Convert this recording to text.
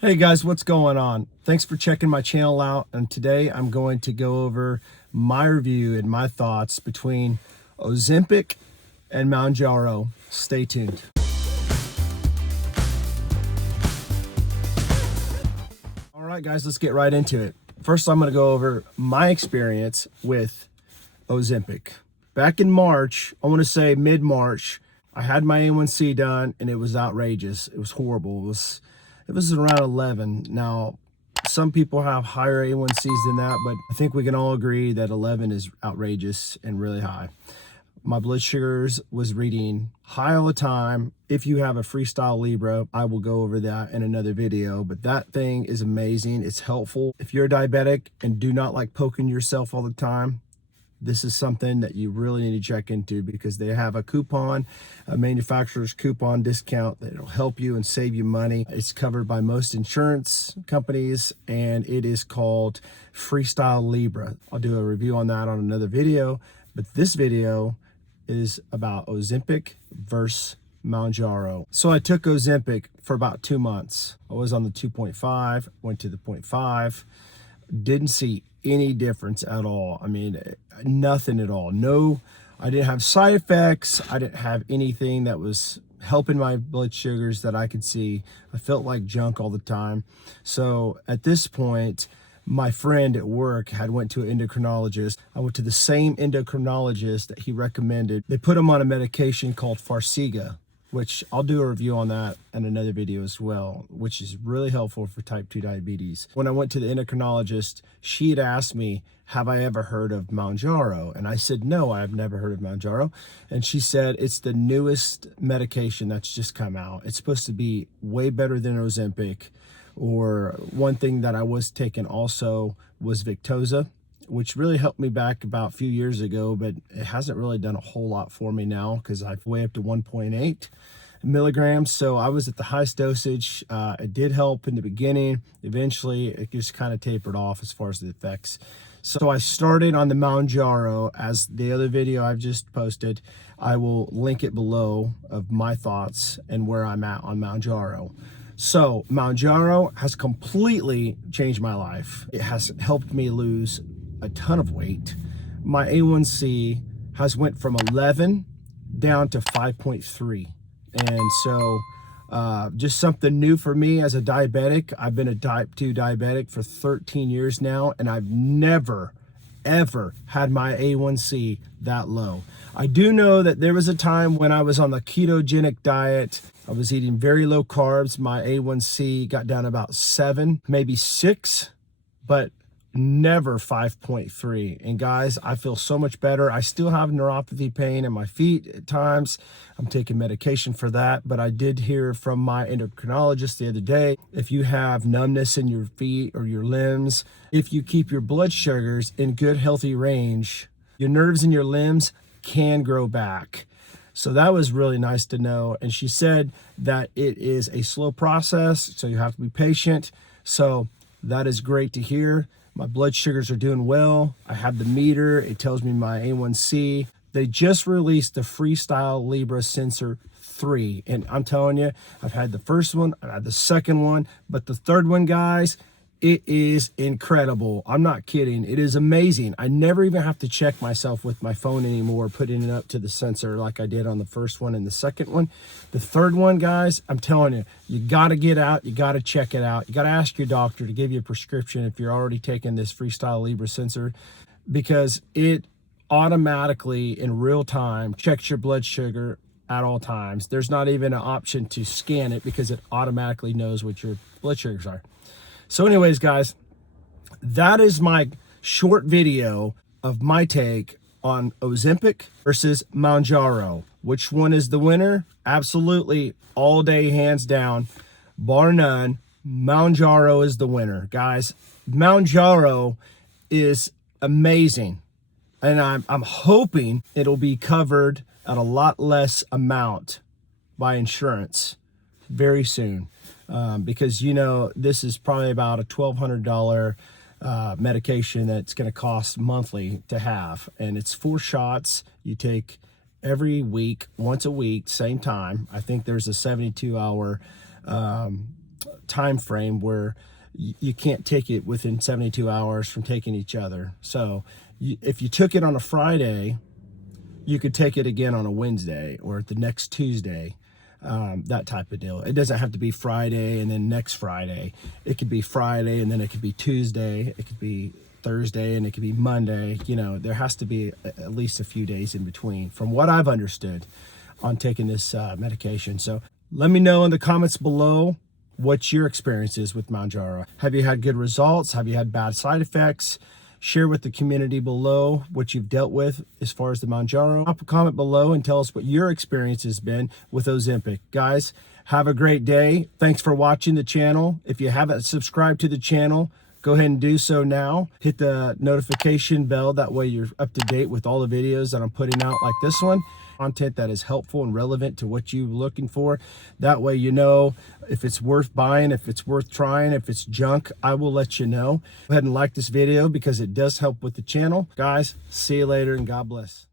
Hey guys, what's going on? Thanks for checking my channel out, and today I'm going to go over my review and my thoughts between Ozempic and Mounjaro. Stay tuned. All right guys, let's get right into it. First, I'm going to go over my experience with Ozempic. Back in March, I want to say mid-March, I had my A1C done and it was outrageous. It was horrible. It was around 11. Now, some people have higher A1Cs than that, but I think we can all agree that 11 is outrageous and really high. My blood sugars was reading high all the time. If you have a Freestyle Libra, I will go over that in another video, but that thing is amazing. It's helpful. If you're a diabetic and do not like poking yourself all the time, this is something that you really need to check into, because they have a coupon, a manufacturer's coupon discount that'll help you and save you money. It's covered by most insurance companies, and it is called Freestyle Libra. I'll do a review on that on another video, but this video is about Ozempic versus Mounjaro. So I took Ozempic for about 2 months. I was on the 2.5, went to the 0.5, didn't see any difference at all. I mean, nothing at all. No, I didn't have side effects. I didn't have anything that was helping my blood sugars that I could see. I felt like junk all the time. So at this point, my friend at work had went to an endocrinologist. I went to the same endocrinologist that he recommended. They put him on a medication called Farxiga, which I'll do a review on that in another video as well, which is really helpful for type 2 diabetes. When I went to the endocrinologist, she had asked me, have I ever heard of Mounjaro? And I said, no, I have never heard of Mounjaro. And she said, it's the newest medication that's just come out. It's supposed to be way better than Ozempic. Or one thing that I was taking also was Victoza, which really helped me back about a few years ago, but it hasn't really done a whole lot for me now, because I've way up to 1.8 milligrams. So I was at the highest dosage. It did help in the beginning. Eventually, it just kind of tapered off as far as the effects. So I started on the Mounjaro, as the other video I've just posted. I will link it below of my thoughts and where I'm at on Mounjaro. So Mounjaro has completely changed my life. It has helped me lose a ton of weight. My A1C has went from 11 down to 5.3. And so just something new for me as a diabetic. I've been a type 2 diabetic for 13 years now, and I've never, ever had my A1C that low. I do know that there was a time when I was on the ketogenic diet. I was eating very low carbs. My A1C got down about 7, maybe 6, but never 5.3. And guys, I feel so much better. I still have neuropathy pain in my feet at times. I'm taking medication for that, but I did hear from my endocrinologist the other day, if you have numbness in your feet or your limbs, if you keep your blood sugars in good healthy range, your nerves in your limbs can grow back. So that was really nice to know. And she said that it is a slow process, so you have to be patient. So that is great to hear. My blood sugars are doing well. I have the meter. It tells me my A1C. They just released the Freestyle Libra Sensor 3. And I'm telling you, I've had the first one, I've had the second one, but the third one, guys, it is incredible. I'm not kidding. It is amazing. I never even have to check myself with my phone anymore, putting it up to the sensor like I did on the first one and the second one. The third one, guys, I'm telling you, you got to get out. You got to check it out. You got to ask your doctor to give you a prescription if you're already taking this Freestyle Libra sensor, because it automatically in real time checks your blood sugar at all times. There's not even an option to scan it, because it automatically knows what your blood sugars are. So anyways, guys, that is my short video of my take on Ozempic versus Mounjaro. Which one is the winner? Absolutely, all day, hands down, bar none. Mounjaro is the winner, guys. Mounjaro is amazing, and I'm hoping it'll be covered at a lot less amount by insurance very soon. Because, you know, this is probably about a $1,200 medication that's going to cost monthly to have. And it's 4 shots you take every week, once a week, same time. I think there's a 72-hour time frame where you can't take it within 72 hours from taking each other. So if you took it on a Friday, you could take it again on a Wednesday or the next Tuesday, that type of deal. It doesn't have to be Friday and then next Friday. It could be Friday and then it could be Tuesday. It could be Thursday and it could be Monday. You know, there has to be at least a few days in between, from what I've understood on taking this medication. So let me know in the comments below what your experience is with Mounjaro. Have you had good results? Have you had bad side effects? Share with the community below what you've dealt with as far as the Mounjaro. Drop a comment below and tell us what your experience has been with Ozempic. Guys, have a great day. Thanks for watching the channel. If you haven't subscribed to the channel, go ahead and do so now. Hit the notification bell. That way you're up to date with all the videos that I'm putting out, like this one. Content that is helpful and relevant to what you're looking for. That way you know if it's worth buying, if it's worth trying, if it's junk, I will let you know. Go ahead and like this video because it does help with the channel. Guys, see you later and God bless.